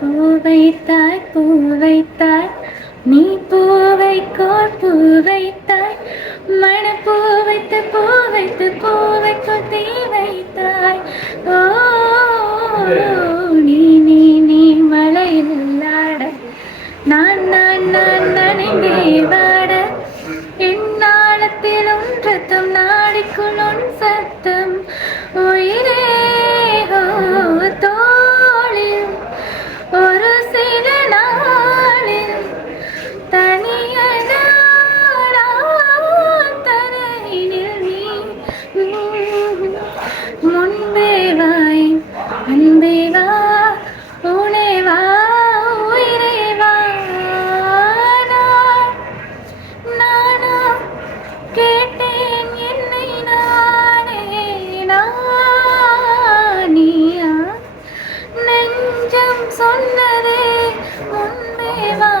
பூவைத்தாய் பூவைத்தாய் நீ பூவைக்கோர் பூவைத்தாய் மணப்பூ வைத்து பூவைக்குள் தீ வைத்தாய். ஓ நீ நீ நீ மலையில் ஆட நான் நான் நான் நனைந்தே வாட எந்நாளத்திலும் ரத்தம் நாடிக்குள் உன் சத்தம் உயிரே தோளில் ஒரு சில நாளில் தனியன தரையினில் நீ முன்பே வாய் அன்பே வா உனை வா உயிரே வா நானா கேட்டேன் என்னை நானே நானியா நெஞ்சம் சொன்னதே முன்பே வா